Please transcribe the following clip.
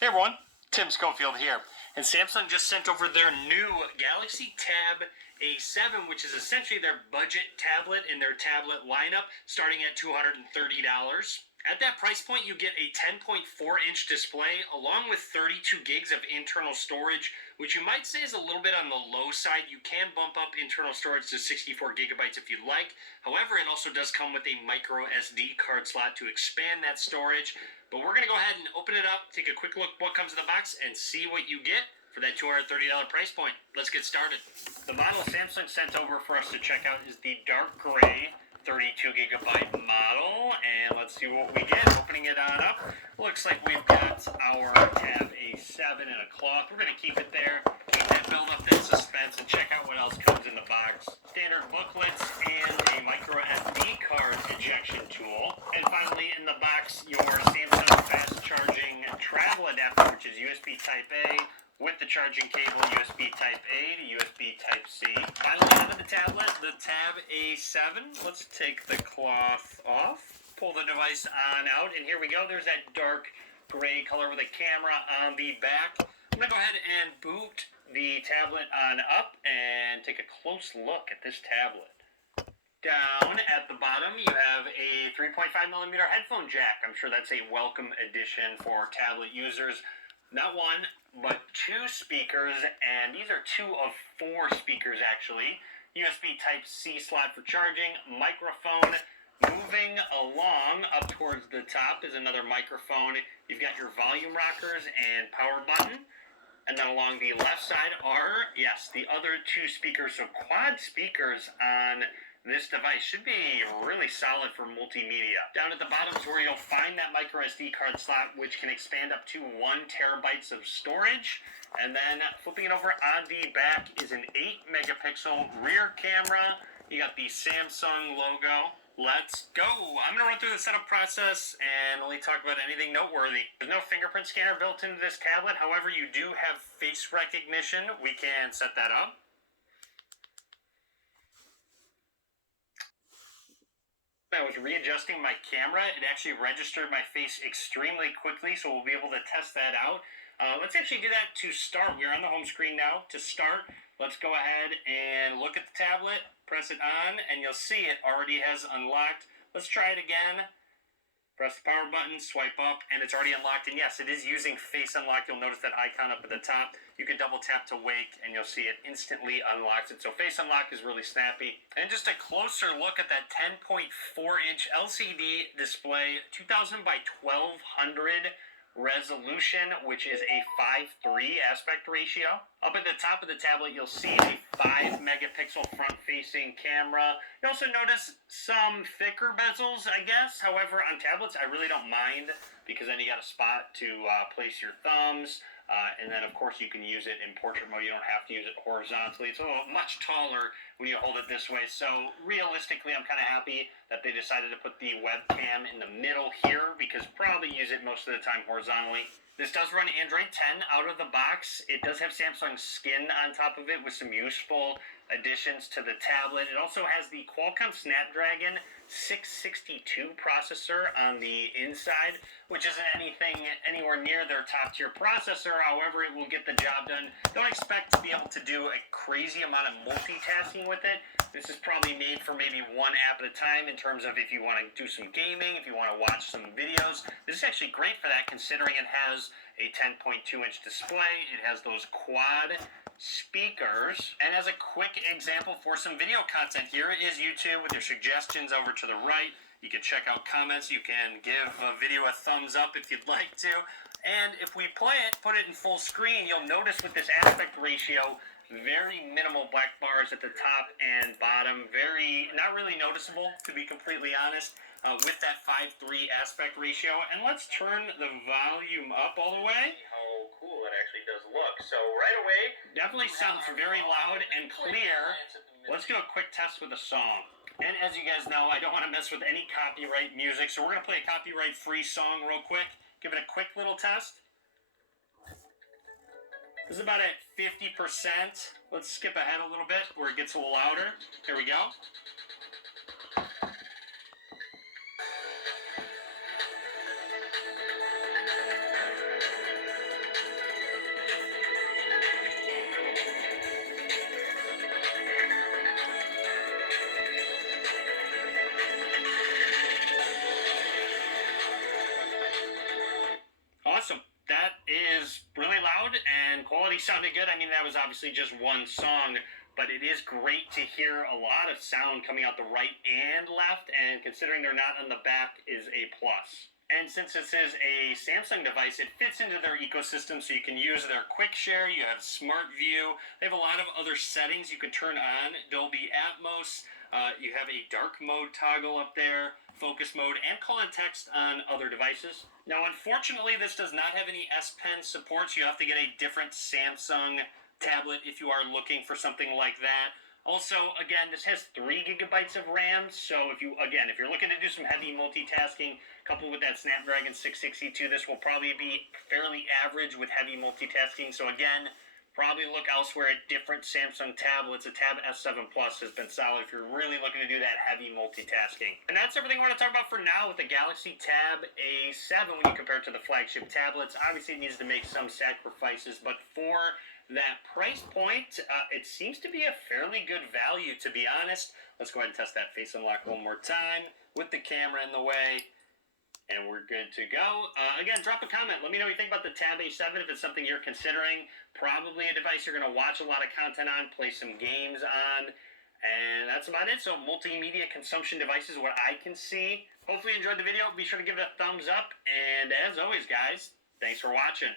Hey everyone, Tim Schofield here. And Samsung just sent over their new Galaxy Tab A7, which is essentially their budget tablet in their tablet lineup, starting at $230. At that price point, you get a 10.4-inch display along with 32 gigs of internal storage, which you might say is a little bit on the low side. You can bump up internal storage to 64 gigabytes if you'd like. However, it also does come with a micro SD card slot to expand that storage. But we're going to go ahead and open it up, take a quick look what comes in the box, and see what you get for that $230 price point. Let's get started. The model Samsung sent over for us to check out is the dark gray 32 gigabyte model, and let's see what we get. Opening it on up, looks like we've got our Tab A7 in a cloth. We're going to keep it there, keep that build up that suspense, and check out what else comes in the box. Standard booklets and a micro SD card ejection tool. And finally in the box, your Samsung fast charging travel adapter, which is USB Type A, with the charging cable USB Type A to USB Type C. Finally, out of the tablet, the Tab A7. Let's take the cloth off, pull the device on out, and here we go. There's that dark gray color with a camera on the back. I'm going to go ahead and boot the tablet on up and take a close look at this tablet. Down at the bottom, you have a 3.5mm headphone jack. I'm sure that's a welcome addition for tablet users. Not one, but two speakers, and these are two of four speakers actually. USB Type-C slot for charging, microphone. Moving along up towards the top is another microphone. You've got your volume rockers and power button. And then along the left side are, yes, the other two speakers. So quad speakers on this device should be really solid for multimedia. Down at the bottom is where you'll find that micro SD card slot, which can expand up to 1 terabyte of storage. And then flipping it over on the back is an 8-megapixel rear camera. You got the Samsung logo. Let's go. I'm going to run through the setup process and only talk about anything noteworthy. There's no fingerprint scanner built into this tablet. However, you do have face recognition. We can set that up. I was readjusting my camera. It actually registered my face extremely quickly, so we'll be able to test that out. Let's actually do that to start. We're on the home screen now. To start, let's go ahead and look at the tablet, press it on, and you'll see it already has unlocked. Let's try it again. Press the power button, swipe up, and it's already unlocked. And yes, it is using Face Unlock. You'll notice that icon up at the top. You can double tap to wake, and you'll see it instantly unlocks it. So Face Unlock is really snappy. And just a closer look at that 10.4-inch LCD display, 2000 by 1200 resolution, which is a 5:3 aspect ratio. Up at the top of the tablet, you'll see a 5-megapixel front-facing camera. You also notice some thicker bezels, I guess. However, on tablets, I really don't mind because then you got a spot to place your thumbs. And then, of course, you can use it in portrait mode. You don't have to use it horizontally. It's a little much taller when you hold it this way. So, realistically, I'm kind of happy that they decided to put the webcam in the middle here because probably use it most of the time horizontally. This does run Android 10 out of the box. It does have Samsung Skin on top of it with some useful additions to the tablet. It also has the Qualcomm Snapdragon 662 processor on the inside, which isn't anything anywhere near their top tier processor. However, it will get the job done. Don't expect to be able to do a crazy amount of multitasking with it. This is probably made for maybe one app at a time in terms of if you want to do some gaming, if you want to watch some videos. This is actually great for that considering it has a 10.2-inch display. It has those quad speakers. And as a quick example for some video content, here is YouTube with your suggestions over to the right. You can check out comments. You can give a video a thumbs up if you'd like to. And if we play it, put it in full screen, you'll notice with this aspect ratio, very minimal black bars at the top and bottom. Not really noticeable, to be completely honest, with that 5:3 aspect ratio. And let's turn the volume up all the way. How cool it actually does look. So right away, definitely sounds very loud and clear. Let's do a quick test with a song. And as you guys know, I don't want to mess with any copyright music, so we're going to play a copyright-free song real quick. Give it a quick little test. This is about at 50%. Let's skip ahead a little bit where it gets a little louder. Here we go. Awesome. That is really loud and quality sounded good. I mean, that was obviously just one song, but it is great to hear a lot of sound coming out the right and left, and considering they're not on the back is a plus. And since this is a Samsung device, it fits into their ecosystem, so you can use their quick share, you have smart view, they have a lot of other settings you can turn on, Dolby Atmos, you have a dark mode toggle up there, focus mode, and call and text on other devices. Now, unfortunately, this does not have any S Pen support, so you have to get a different Samsung tablet if you are looking for something like that. Also, again, this has 3 gigabytes of RAM, so if you're looking to do some heavy multitasking, coupled with that Snapdragon 662, this will probably be fairly average with heavy multitasking. So again, probably look elsewhere at different Samsung tablets. A Tab S7 Plus has been solid if you're really looking to do that heavy multitasking. And that's everything we're going to talk about for now with the Galaxy Tab A7 when you compare it to the flagship tablets. Obviously, it needs to make some sacrifices, but for that price point, it seems to be a fairly good value, to be honest. Let's go ahead and test that face unlock one more time with the camera in the way. And we're good to go. Again, drop a comment. Let me know what you think about the Tab A7, if it's something you're considering. Probably a device you're going to watch a lot of content on, play some games on. And that's about it. So multimedia consumption devices, what I can see. Hopefully you enjoyed the video. Be sure to give it a thumbs up. And as always, guys, thanks for watching.